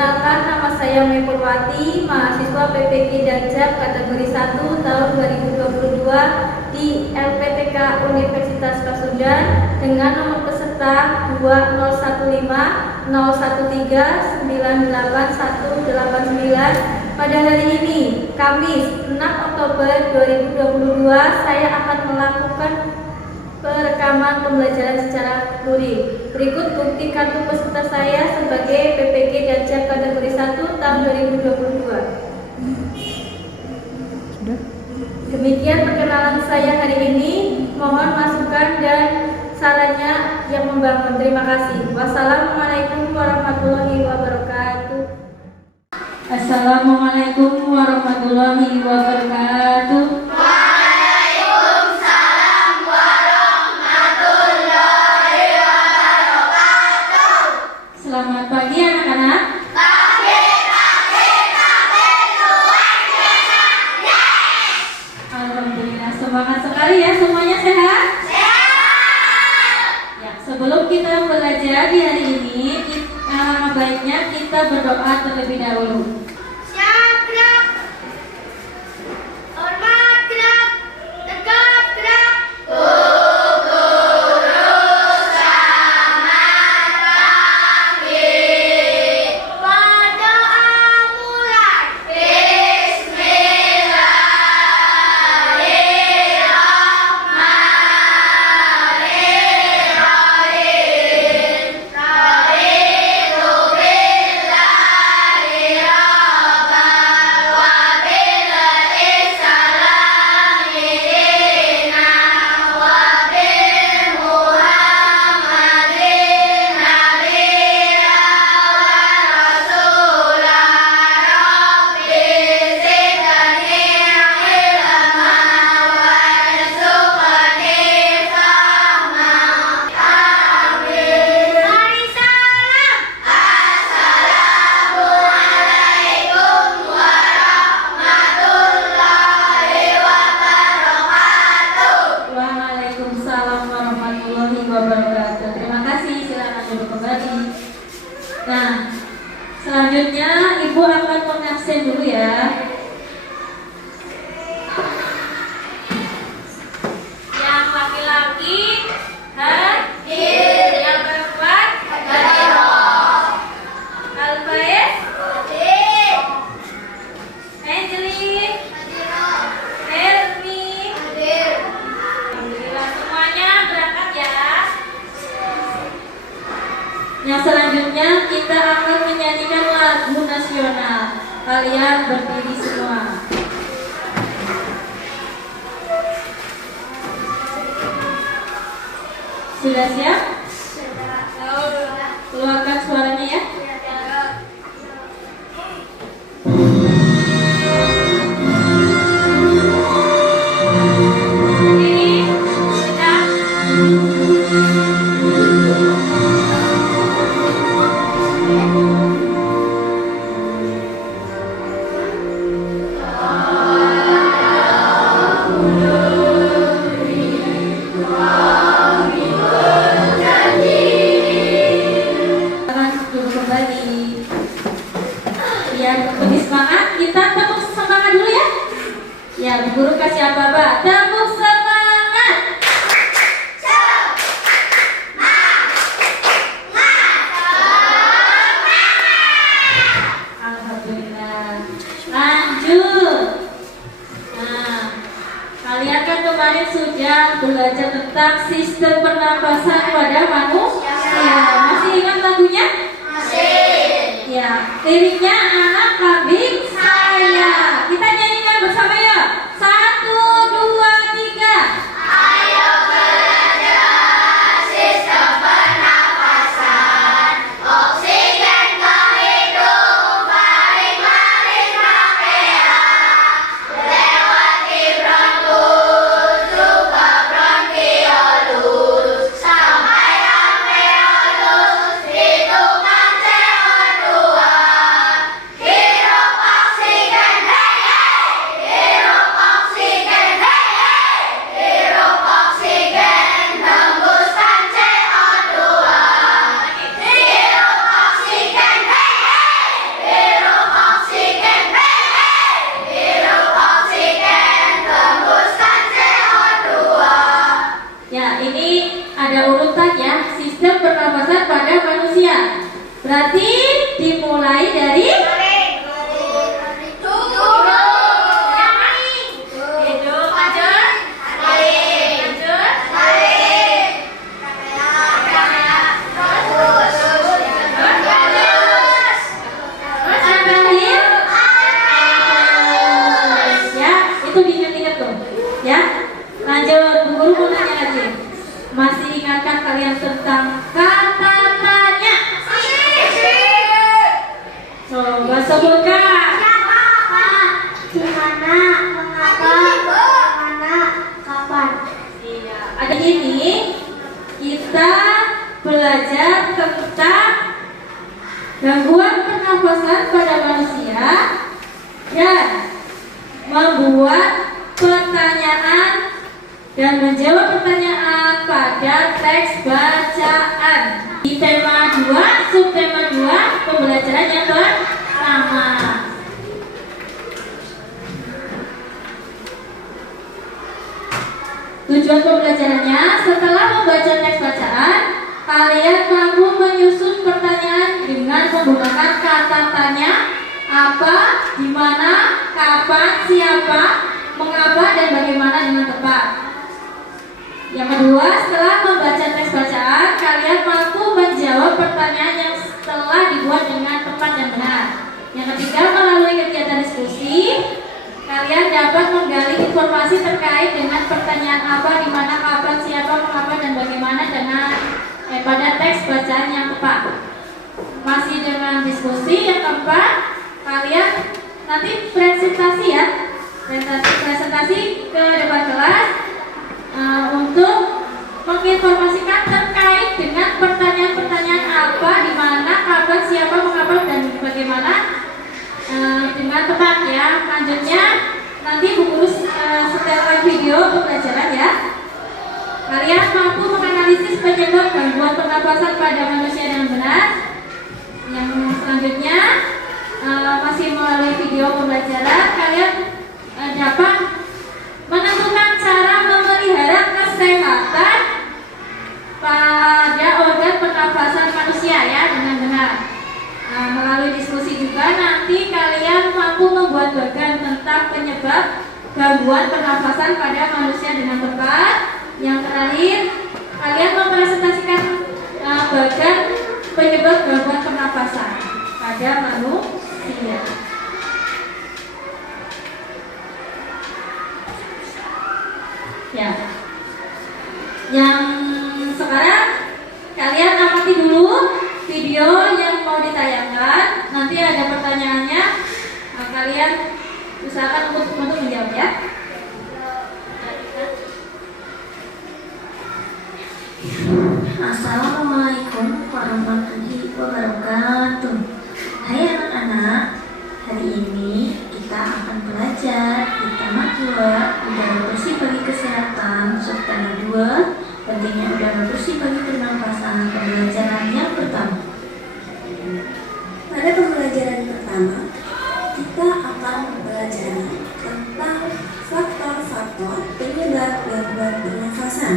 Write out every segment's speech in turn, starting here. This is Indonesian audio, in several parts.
Perkenalkan, nama saya Mepurwati, mahasiswa PPG Danjak kategori 1 tahun 2022 di LPTK Universitas Pasundan dengan nomor peserta 2015013981189. Pada hari ini, Kamis 6 Oktober 2022, saya akan melakukan perekaman pembelajaran secara luring. Berikut bukti kartu peserta saya sebagai PPG Danjak kategori 1 tahun 2022. Demikian perkenalan saya hari ini. Mohon masukan dan sarannya yang membangun. Terima kasih. Wassalamualaikum warahmatullahi wabarakatuh. Assalamualaikum warahmatullahi wabarakatuh. Selamat pagi anak-anak. Alhamdulillah, semangat sekali ya, semuanya sehat? Ya, sebelum kita belajar di hari ini, baiknya kita berdoa terlebih dahulu. Nah, selanjutnya Ibu akan mengabsen dulu ya. Yang laki-laki hadir, yang perempuan hadir. Alfaiz hadir, Angelin hadir, Helmi hadir. Alhamdulillah, semuanya berangkat ya. Yang selanjutnya kita akan menyanyikan lagu nasional. Kalian berdiri semua. Sudah siap? Keluarkan suaranya ya. Ya, guru kasih apa-apa? Tepuk semangat. Alhamdulillah. Lanjut. Nah, kalian kan kemarin sudah belajar tentang sistem pernapasan pada manusia. Masih ingat lagunya? Masih. Ya, liriknya anak kambing saya. Kita nyanyikan bersama ya. 1, 2, 3. Ayo belajar sistem pernapasan, oksigen kehidupan, mari bergerak, lewati bronkus, juga bronkiolus, sampai alveolus, hitungan CO2, hirup Berarti dimulai dari hidup. Lanjut. Terus sampai akhir. Ya, itu diingat-ingat tuh. Ya. Lanjut, Bu Guru mau nanya lagi. Masih ingatkah kalian tentang kata tanya? Coba sebutkan. Gimana, mengapa, mana, kapan. Iya, ada ini kita belajar tentang gangguan pernapasan pada manusia dan membuat pertanyaan dan menjawab pertanyaan pada teks bacaan. Di tema 2, subtema 2, pembelajaran yang pertama. Tujuan pembelajarannya, setelah membaca teks bacaan, kalian mampu menyusun pertanyaan dengan menggunakan kata tanya, apa, di mana, kapan, siapa, mengapa, dan bagaimana dengan tepat. Yang kedua, setelah membaca teks bacaan, kalian mampu menjawab pertanyaan yang telah dibuat dengan tepat dan benar. Yang ketiga, melalui kegiatan diskusi, kalian dapat menggali informasi terkait dengan pertanyaan apa, di mana, kapan, siapa, mengapa, dan bagaimana dengan pada teks bacaan yang tepat. Masih dengan diskusi. Yang keempat, kalian nanti presentasi ya, presentasi ke depan kelas untuk menginformasikan terkait dengan pertanyaan-pertanyaan apa, di mana, kapan, siapa, mengapa, dan bagaimana dengan tepat ya. Lanjutnya nanti Bu Guru setelkan video pembelajaran ya. Kalian mampu menganalisis penyebab gangguan pernapasan pada manusia dengan benar. Yang selanjutnya masih melalui video pembelajaran, kalian dapat menentukan cara memelihara kesehatan pada organ pernapasan manusia ya dengan benar. Melalui diskusi juga nanti kalian mampu membuat bagan tentang penyebab gangguan pernapasan pada manusia dengan tepat. Yang terakhir, kalian mempresentasikan bagan penyebab gangguan pernapasan pada manusia. Ya. Yang sekarang kalian amati dulu video yang mau ditayangkan. Nanti ada pertanyaannya. Kalian usahakan untuk menjawab ya. Assalamualaikum warahmatullahi wabarakatuh. Hai anak-anak, hari ini kita akan belajar di tema 2, udara bersih bagi kesehatan, subtema 2, pentingnya udara bersih bagi pernapasan, pembelajaran yang pertama. Pada pembelajaran pertama, kita akan mempelajari tentang faktor-faktor penyebab gangguan pernafasan.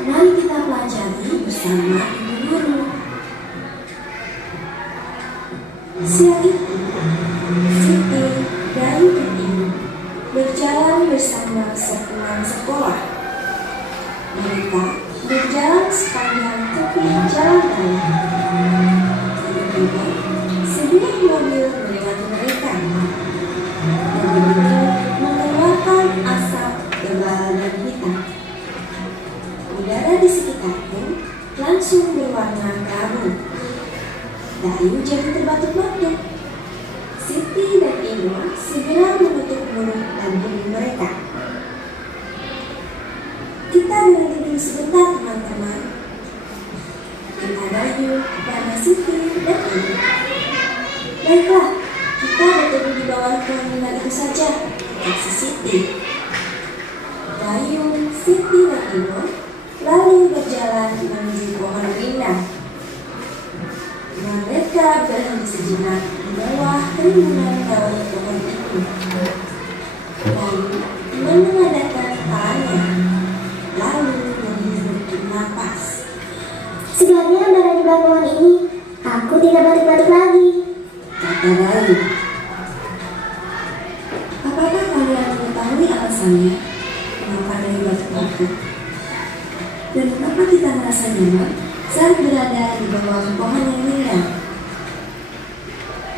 Mari kita pelajari bersama Ibu Guru. Siang itu, Siti, Bayu, dan Ibu berjalan bersama sepulang sekolah. Mereka berjalan sepanjang tepi jalan raya. Tiba-tiba, sebuah mobil melewati mereka. Mobil itu mengeluarkan asap tebal dan hitam. Udara di sekitar pun langsung berwarna kelabu. Bayu jadi terbatuk-batuk. Siti dan Ibu segera menutup mulut dan hidung mereka. Kita berhenti dulu sebentar teman-teman. Kita Bayu kepada Siti dan Ibu. Baiklah, kita berteduh di bawah pohon rindang itu saja, kata Siti. Bayu, Siti dan Ibu lalu berjalan menuju pohon rindang. Mereka berhenti sejenak di bawah rimbunan daun pohon itu. Bayu menengadahkan kepalanya, lalu menghirup napas. Sebenarnya bawah pohon ini, aku tidak batuk-batuk lagi. Kata Bayu. Apakah kalian mengetahui alasannya mengapa Bayu batuk-batuk? Dan mengapa kita merasa nyaman saat berada di bawah pohon yang rindang?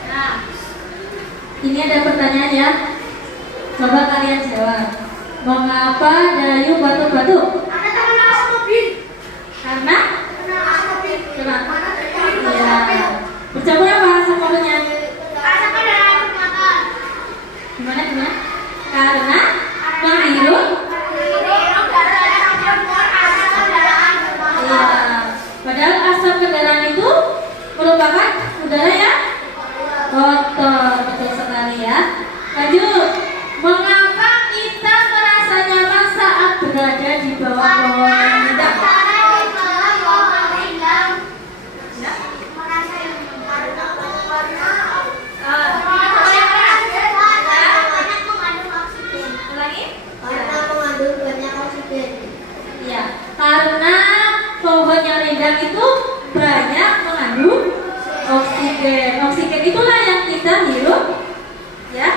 Nah, ini ada pertanyaan ya. Coba kalian jawab. Mengapa Dayu batuk-batuk? Karena? Kenapa? Iya. Bercampur apa asam lambungnya? Gimana? Karena menghirup. Iya. Padahal asap kendaraan itu merupakan udara yang kotor. Betul sekali ya. Lanjut. Mengapa kita merasa nyaman saat berada di bawah pohon yang rindang? Ya, karena pohon yang rindang itu banyak mengandung oksigen. Oksigen itulah yang kita hirup ya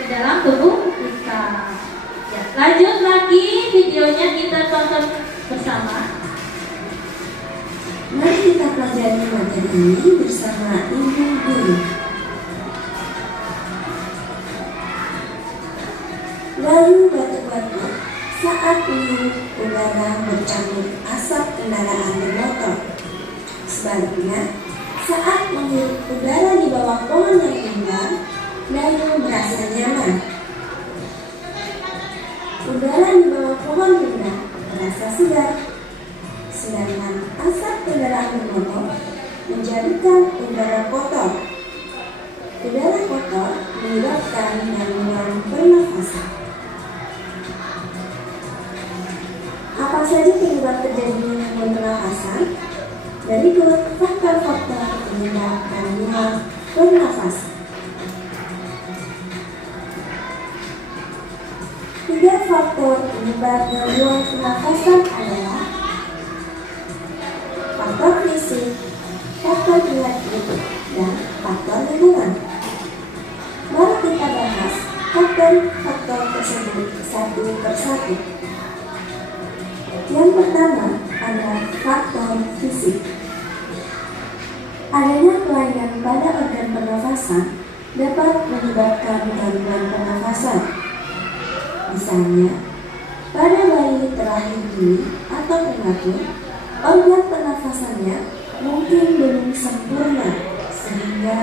ke dalam tubuh kita. Ya, lanjut lagi videonya kita tonton bersama. Mari kita pelajari materi ini bersama Ibu Guru. Lalu batuk-batuk saat menghirup udara bercampur asap kendaraan bermotor. Sebaliknya, saat menghirup udara di bawah pohon yang rindang, Dayu merasa nyaman. Udara di bawah pohon rindang terasa segar, sedangkan asap kendaraan bermotor menjadikan udara kotor. Udara kotor menyebabkan gangguan pernafasan. Apa saja penyebab terjadinya gangguan pernafasan? Berikut faktor-faktor penyebab gangguan pernafasan. 3 faktor penyebab gangguan pernafasan adalah faktor fisik, faktor penyakit, dan faktor lingkungan. Mari kita bahas faktor-faktor tersebut satu persatu. Yang pertama adalah faktor fisik. Adanya kelainan pada organ pernafasan dapat menyebabkan gangguan pernafasan. Misalnya, pada bayi terlahir dini atau prematur, organ pernafasannya mungkin belum sempurna sehingga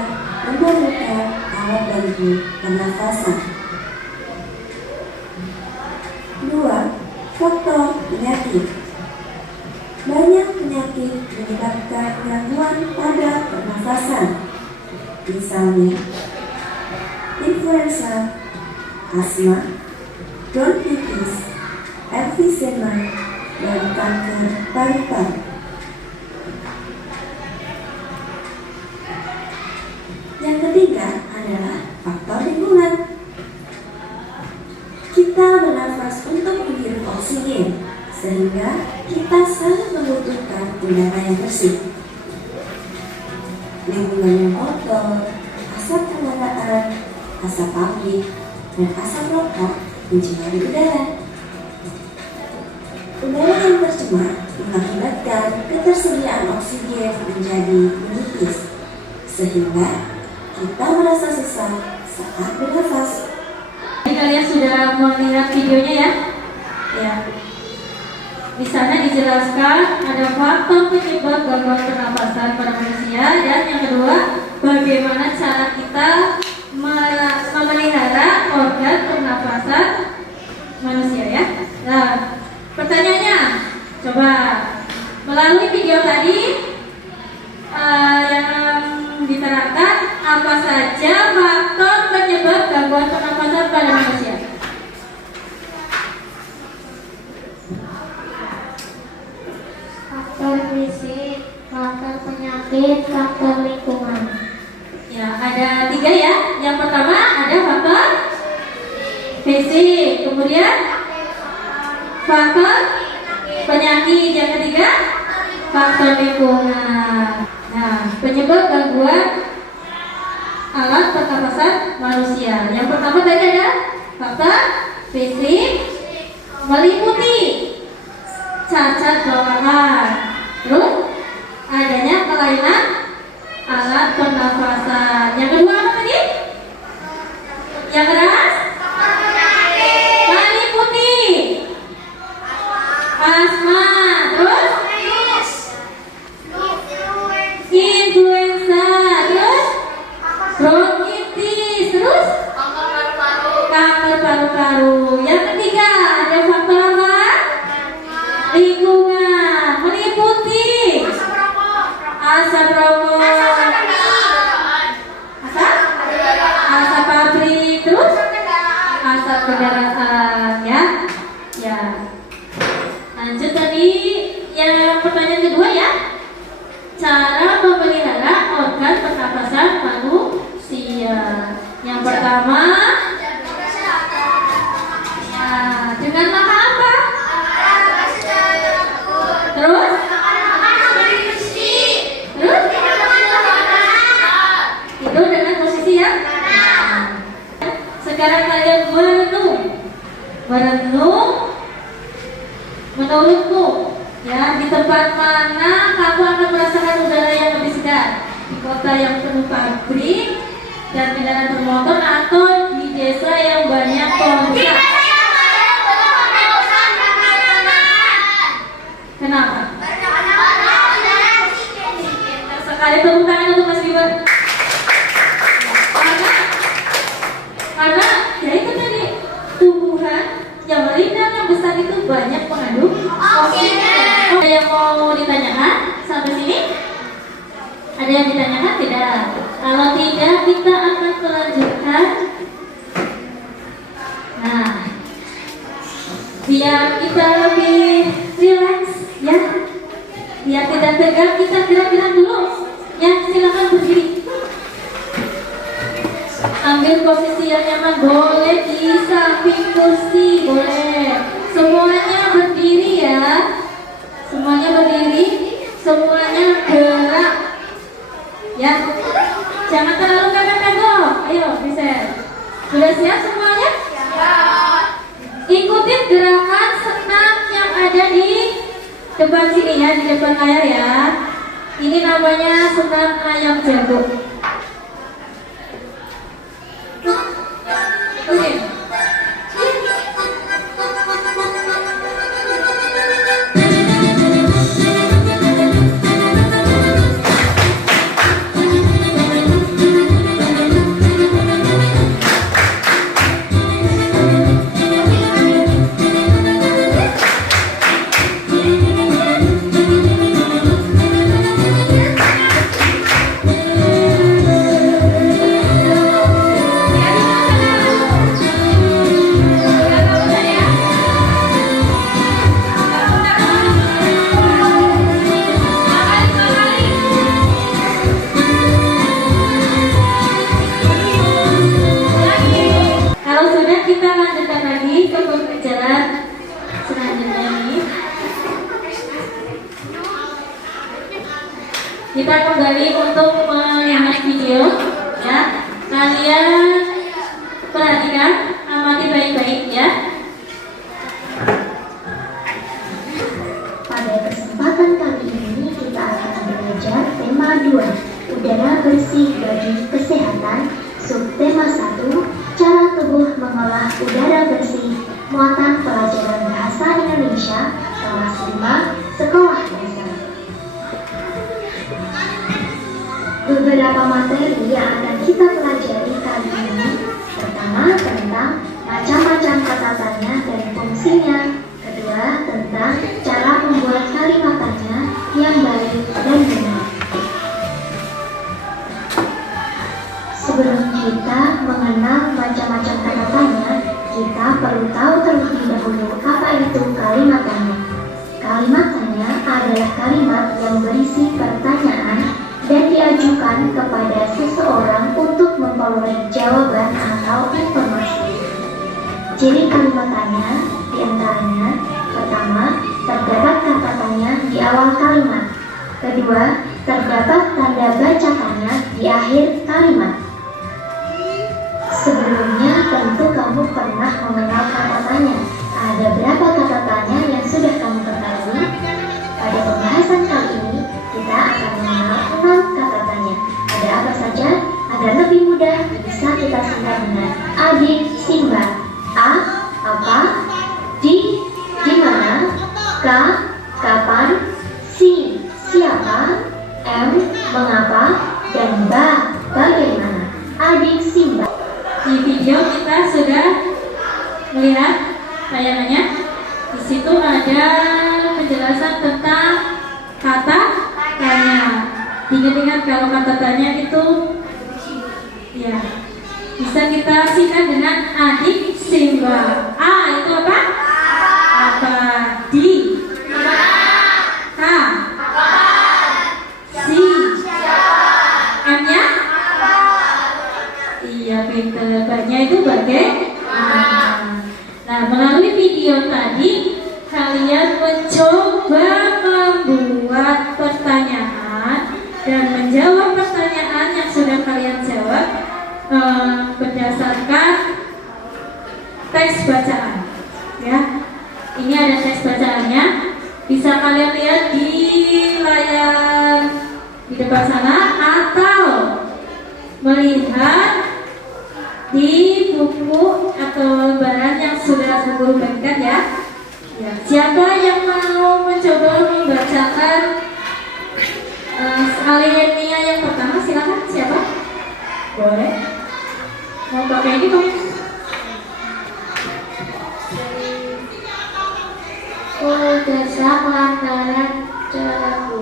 memerlukan alat bantu pernafasan. 2. Faktor penyakit. Banyak penyakit menyebabkan gangguan pada pernafasan. Misalnya, influenza, asma, bronkitis, emfisema, dan kanker paru-paru. Yang ketiga adalah faktor lingkungan. Kita bernafas untuk menghirup oksigen, sehingga kita sangat membutuhkan udara yang bersih. Lingkungan yang kotor, asap kendaraan, asap pabrik, dan asap rokok mencemari udara. Udara yang tercemar mengakibatkan ketersediaan oksigen menjadi menipis, sehingga kita merasa sesak saat bernafas. Jadi kalian sudah melihat videonya ya? Ya. Di sana dijelaskan ada faktor penyebab gangguan pernapasan pada manusia, dan yang kedua bagaimana cara kita memelihara organ pernapasan manusia ya. Nah, pertanyaannya, coba melalui video tadi yang diterangkan apa saja faktor penyebab gangguan pernapasan pada manusia? Faktor fisik, faktor penyakit, faktor lingkungan. Ya, ada 3 ya. Yang pertama ada faktor fisik, kemudian faktor penyakit, yang ketiga faktor lingkungan. Nah, penyebab gangguan alat pernapasan manusia. Yang pertama tadi ada faktor fisik meliputi cacat bawaan, terus adanya kelainan alat pernafasan. Yang kedua apa tadi? Yang keras meliputi asma, terus influenza, terus bronkitis, terus kanker paru-paru. Yang ketiga ada faktor apa? Lingkungan, meliputi asap rokok, asap pabrik, terus asap kendaraan, ya. Ya. Lanjut tadi yang pertanyaan kedua ya. Cara memelihara organ pernapasan manusia. Yang pertama, ya, dengan makan apa? Terus? Terus? Tidur dengan posisi ya? Sekarang kalian merenung. Merenung menurutmu, ya, di tempat mana kamu akan merasakan udara yang lebih segar? Di kota yang penuh pabrik dan kendaraan bermotor, atau di desa yang banyak pohon besar? Kenapa? Sekali tepuk tangan untuk Mas Bima. Karena ya itu tadi, tumbuhan yang rindang yang besar itu banyak mengandung oksigen. Ada yang mau ditanyakan sampai sini? Ada yang ditanyakan tidak? Kalau tidak, kita akan melanjutkan. Nah, biar kita lebih rileks, ya, biar tidak tegang, kita gerak-gerak dulu. Ya, silakan berdiri. Ambil posisi yang nyaman, boleh di samping kursi, boleh. Semuanya berdiri ya. Semuanya berdiri, semuanya gerak. Ya. Jangan terlalu kagok-kagok. Ayo, bisa. Sudah siap semuanya? Ikutin gerakan senam yang ada di depan sini ya, di depan layar ya. Ini namanya senam ayam jago. Kita kembali untuk melihat video ya. Kalian perhatikan, amati baik-baik ya. Pada kesempatan kali ini kita akan belajar tema 2, udara bersih bagi kesehatan, subtema 1, cara tubuh mengolah udara bersih, muatan pelajaran bahasa Indonesia kelas 5 sekolah dasar. Beberapa materi yang akan kita pelajari kali ini, pertama tentang macam-macam kata tanya dan fungsinya, kedua tentang cara membuat kalimat tanya yang baik dan benar. Sebelum kita mengenal macam-macam kata tanya, kita perlu tahu terlebih dahulu apa itu kalimat tanya. Kalimat tanya adalah kalimat yang berisi pertanyaan dan diajukan kepada seseorang untuk memperoleh jawaban atau informasi. Ciri kalimat tanya diantaranya: pertama, terdapat kata tanya di awal kalimat. Kedua, Terdapat tanda baca tanya di akhir kalimat. Sebelumnya tentu kamu pernah mengenal kata tanya. Ada berapa kata tanya yang sudah kamu ketahui? Pada pembahasan kali ini, kita akan mengenal 6 kata tanya. Ada apa saja? Agar lebih mudah bisa kita simak dengan adik Simba. A. Apa? D. Di mana? K. Kapan? C. Siapa? M. Mengapa? Dan B. Bagaimana? Adik Simba. Di video kita sudah melihat tayangannya. Di situ ada penjelasan tentang kata tanya. Ingat-ingat kalau kata tanya itu ya bisa kita singkat dengan adik Simba. A itu apa? Apa? D. K. C. M-nya? Iya, pinter. Banyak itu bagaimana? Nah, melalui video tadi kalian mencoba membuat pertanyaan dan menjawab pertanyaan yang sudah kalian jawab berdasarkan teks bacaan. Ya, ini ada teks bacaannya. Bisa kalian lihat di layar di depan sana atau melihat di buku atau lembaran yang sudah guru berikan ya. Siapa yang mau mencoba membacakan alinea yang pertama? Silakan. Siapa? Boleh. Mau pakai ini kok? Desak lantaran celaku.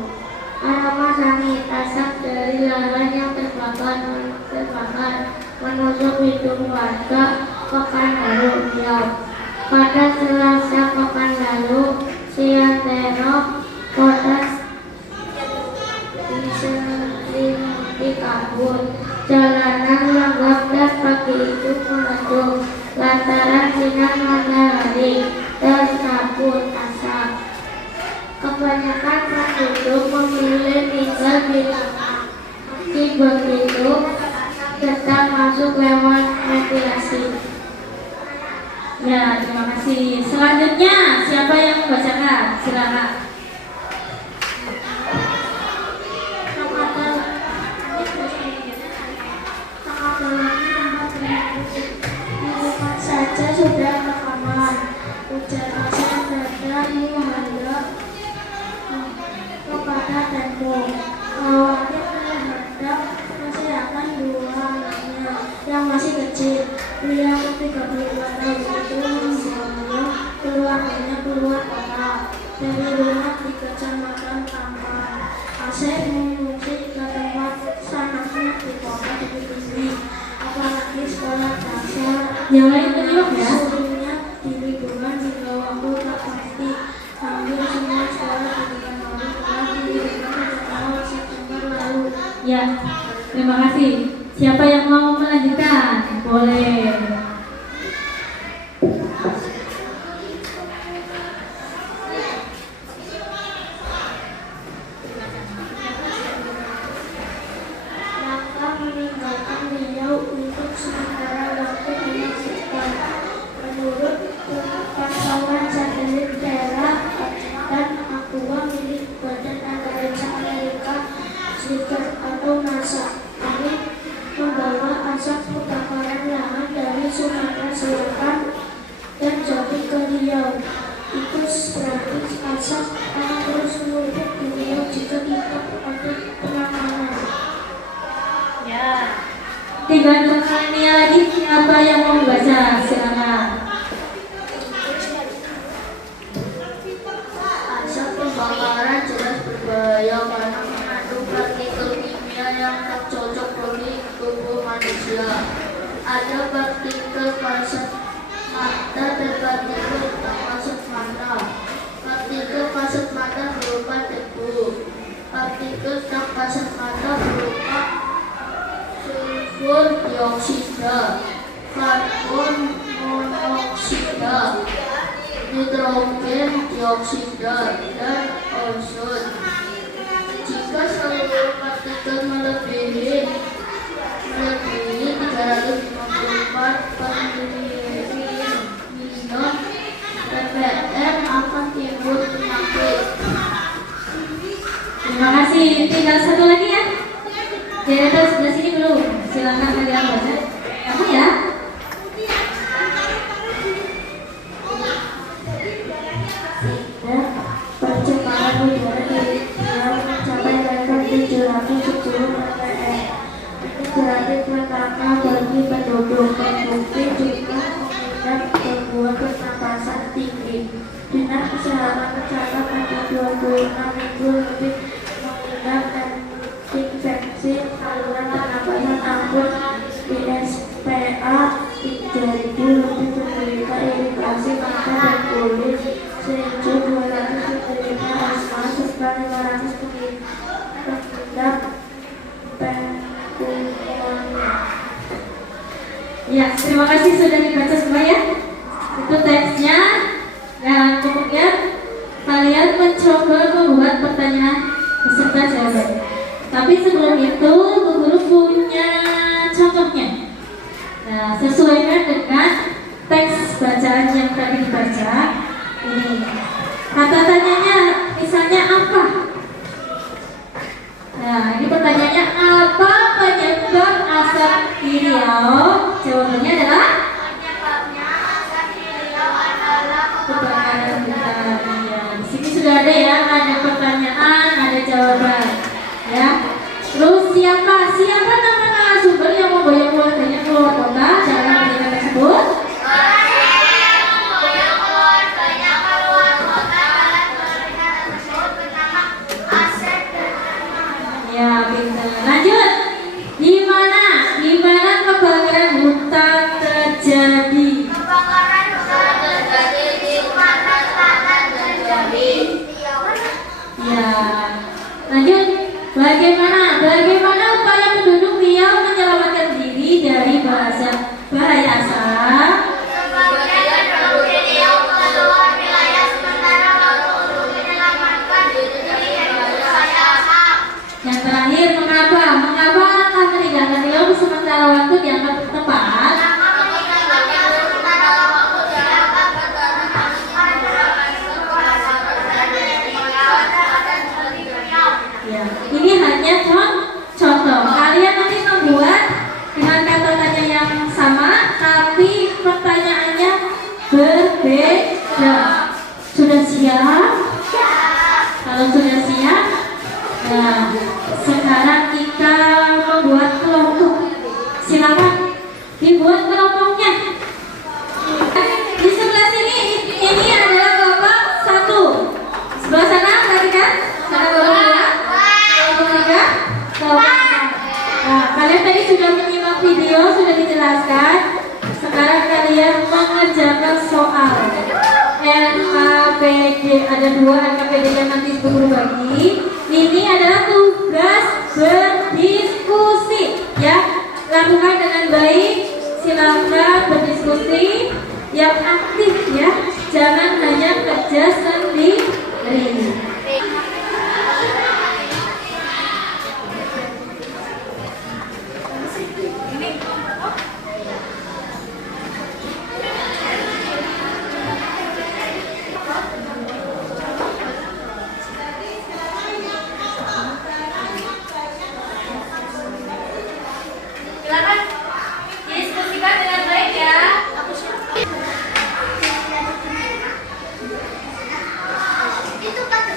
Aroma sangit asap dari lahan yang terbakar menusuk hidung warga Pekanbaru Riau. Pada Selasa pekan lalu, Siantero kota diselimuti kabut. Jalanan lenggap dan pagi itu mendung lantaran sinar matahari tersabut asap. Kebanyakan penduduk memilih tinggal di rumah. Meski begitu, tetap masuk lewat ventilasi. Ya, terima kasih. Selanjutnya, siapa yang membacakan? Silakan. Saja sudah rekaman. Ujar Hasan dan menghadap kepada tembok. Khawatir terhadap kesehatan dua anaknya yang masih kecil. Pria 32 tahun itu membawa keluarganya keluar kota dari rumah di Kecamatan Tampan. Asep mengungsi ke tempat sanaknya di kota Bukit Tinggi. Apalagi sekolah dasar Yang lain menyimak ya. seluruhnya di liburan hingga waktu tak pasti. Hampir semua sekolah di Pekanbaru telah diliburkan sejak awal September lalu. Ya, terima kasih. Siapa yang mau melanjutkan? Boleh. Maka meninggalkan beliau untuk sementara waktu di Meksiko. Menurut pantauan satelit Terra dan Aqua milik Badan Antariksa Amerika Serikat atau NASA, kami membawa asap kebakaran lahan dari Sumatera Selatan dan Jawa ke Riau. Itu berarti asap akan terus menumpuk di Riau jika tidak ada penanganan. Ya. Tiga ini lagi. Siapa yang mau membaca? Silakan. Asap pembakaran jelas berbahaya karena mengandung partikel kimia yang tak cocok bagi tubuh manusia. Ada partikel kasat mata dan partikel tak kasat mata. Partikel kasat mata berupa debu. Partikel tak kasat mata berupa sulfur dioksida, karbon monoksida, nitrogen dioksida, dan ozon. Jika jika seluruh partikel melebihi 354 per milion ppm akan timbul penyakit. Terima kasih. Tinggal satu lagi ya. Generator sebelah sini belum. Silakan kalian baca. Kamu ya. Percepatan udara di Riau mencapai level 710 ppm. Ini berarti petaka bagi penduduk. Terbukti jika mengidap gangguan pernapasan tinggi. Dinas Kesehatan mencatat ada 26.000 lebih mengidap infeksi saluran pernapasan akut. PSPA 3.000 lebih penderita iritasi mata dan kulit, 1.200 penderita asma, serta 500 pengidap pneumonia. Ya, terima kasih sudah dibaca semua ya. Itu teksnya. Dan kemudian kalian mencoba membuat pertanyaan beserta jawaban. Tapi sebelum itu, Bu Guru punya contohnya. Nah, sesuaikan dengan teks bacaan yang tadi dibaca. Ini kata tanyanya misalnya apa? Nah, ini pertanyaannya, apa penyebab asap di Riau? Jawabannya adalah kebakaran hutan. Ya, di sini sudah ada ya, ada pertanyaan, ada jawaban. Ya. Terus siapa nama narasumber yang memboyong keluarganya keluar kota dalam berita tersebut? Ya, pintar. Lanjut. Di mana kebakaran hutan terjadi? Ya. Lanjut. Bagaimana upaya penduduk Riau menyelamatkan diri dari bahaya asap? Yang terakhir, mengapa langkah meninggalkan Riau sementara waktu dianggap tepat? Ya, ini hanya contoh. Kalian nanti membuat dengan kata tanya yang sama, tapi pertanyaannya berbeda. Sudah siap? Kalau sudah siap, nah sekarang kita membuat kelompok. Silakan dibuat kelompoknya. Di sebelah sini ini adalah kelompok 1. Sebelah sana perhatikan. Sana kelompok 2, kelompok 3, kelompok 4. Nah, kalian tadi sudah menyimak video, sudah dijelaskan. Sekarang kalian mengerjakan soal NKPD. Ada 2 NKPD yang nanti guru bagi. Ini adalah tugas berdiskusi, ya. Lakukan dengan baik. Silakan berdiskusi yang aktif, ya. Jangan hanya kerja sendiri. Silakan didiskusikan dengan baik ya. Itu kata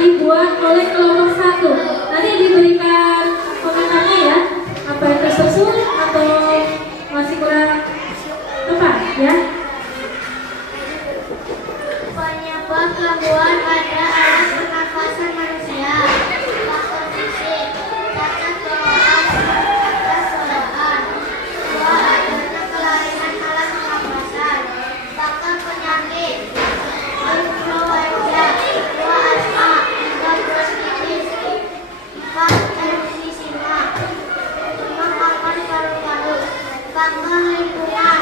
dibuat oleh kelompok 1. Nanti diberikan komentarnya ya, apa yang tersebut atau masih kurang tepat ya. Penyebab gangguan pada alat pernafasan manusia. Faktor fisik, cacat bawaan, cacat bawaan. 2. Adanya kelainan alat pernafasan. Faktor penyakit, influenza. 2. Asma. 3. bronkitis. 4. emfisema. 5. kanker paru-paru. Faktor lingkungan,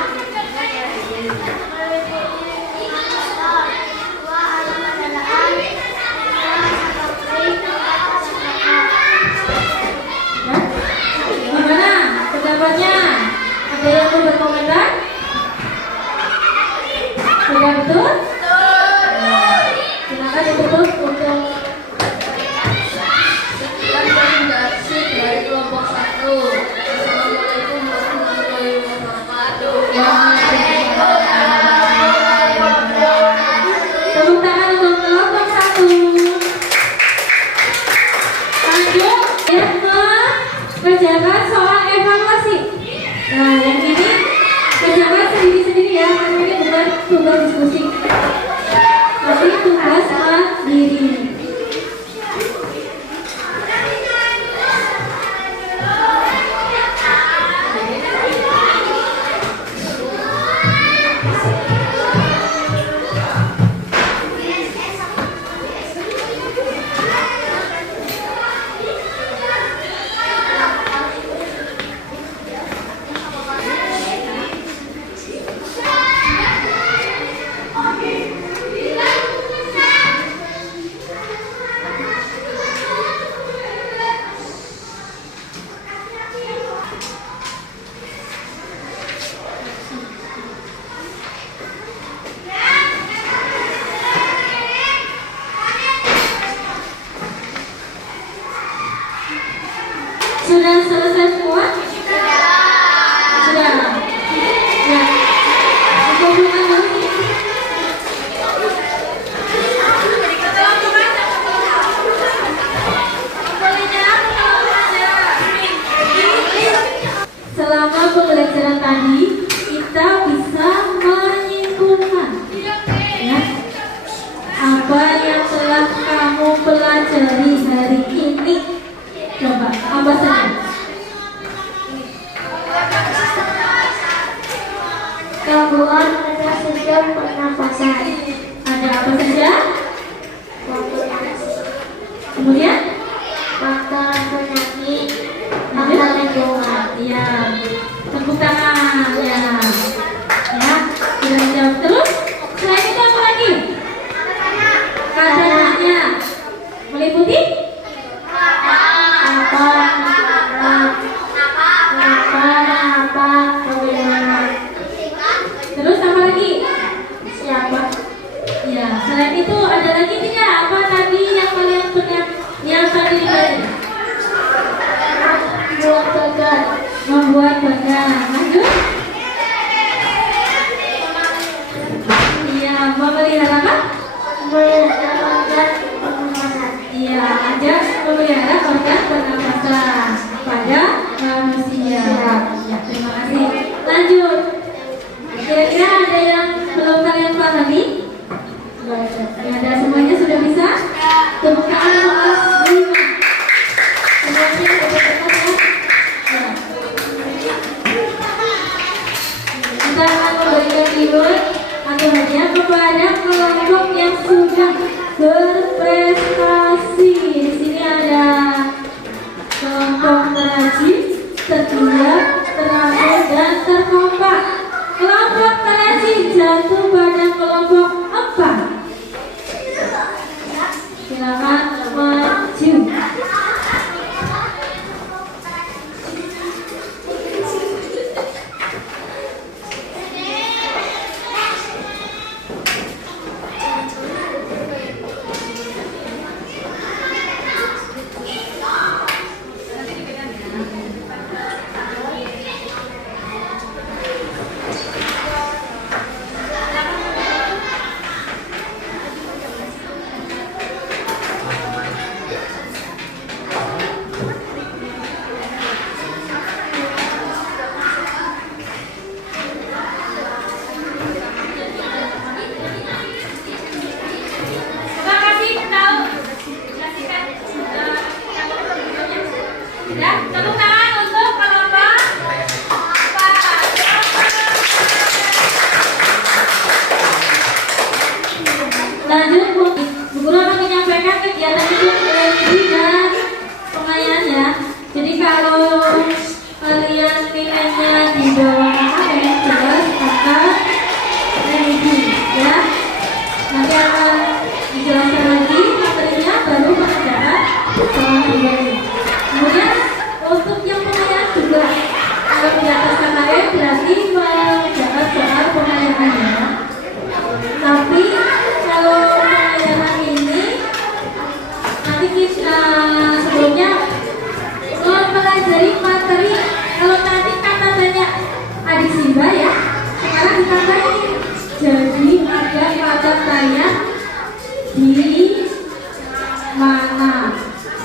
Gimana pendapatnya? Ada yang mau berkomentar? Sudah betul? Silakan ditutup untuk Rekomendasi dari kelompok 1. Assalamualaikum warahmatullahi wabarakatuh. tepuk tangan untuk kelompok 1. Lanjut ya, mengerjakan soal evaluasi. Nah, yang ini kerjakan sendiri-sendiri ya, karena ini bukan tugas diskusi, tapi tugas mandiri. Sudah selesai semua? Sudah. Ya. Kumpulkan dulu. Selama pembelajaran tadi kita bisa menyimpulkan ya, apa yang telah kamu pelajari hari ini. Coba, apa saja? Gangguan pada sistem pernafasan. Ada apa saja? Kemudian? Faktor penyakit, faktor lingkungan. Iya. Tepuk tangan ya. Ya, sudah jawab terus. Selain itu apa lagi? Katanya meliputi bagaimana. terus apa lagi? Siapa? Ya, selain itu ada lagi tidak? Apa tadi yang kalian pernah yang tadi diberi? Buat bagan. Membuat bagan. Lanjut. Iya, memelihara apa? Melihara organ pernafasan. Iya, ajak memelihara organ pernafasan pada manusia. Ya, terima kasih. Lanjut. Kira-kira ada yang belum kalian pahami? Ya, ada semuanya sudah bisa? Tepuk tangan untuk kelas 5. Semuanya sudah cepat ya. Ya. Kita akan memberikan reward atau hadiah kepada kelompok yang sudah berprestasi. Di sini ada kelompok terajin, tergiat, terampil, dan terkompak. Kelompok terajin jatuh pada kelompok 4. Silakan lanjut, Bu Guru akan menyampaikan kegiatan itu dan pengayanya. Jadi kalau kalian nilainya di bawah KKN jelas akan remedi ya. Nanti akan dijelaskan lagi materinya baru pengerjaan soal kembali. Kemudian untuk yang pengayaan juga kalau di atas KKN berarti mengerjakan soal pengayaannya. Tapi kalau pengayaran ini nanti kita sebelumnya mempelajari materi. Kalau tadi kata banyak adik Simba ya, sekarang ditambahin jadi ada kata tanya di mana,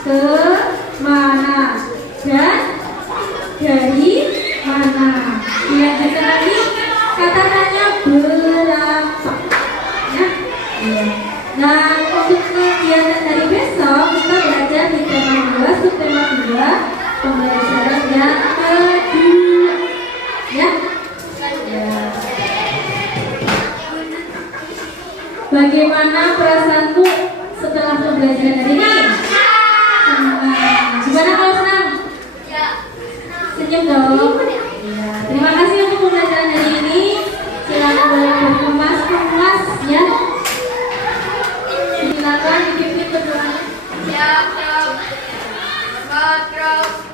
ke mana, dan dari mana. Dilanjutkan lagi kata tanya berapa ya. Nah, untuk kegiatan dari besok kita belajar di tema 2, subtema 2, pembelajaran yang kedua ya. Bagaimana perasaanku setelah pembelajaran hari ini? Gimana kalau senang? Senyum dong. Terima kasih untuk pembelajaran hari ini. Silakan boleh berkemas-kemas ya. Silakan dipimpin berdoa. Ya, Prof.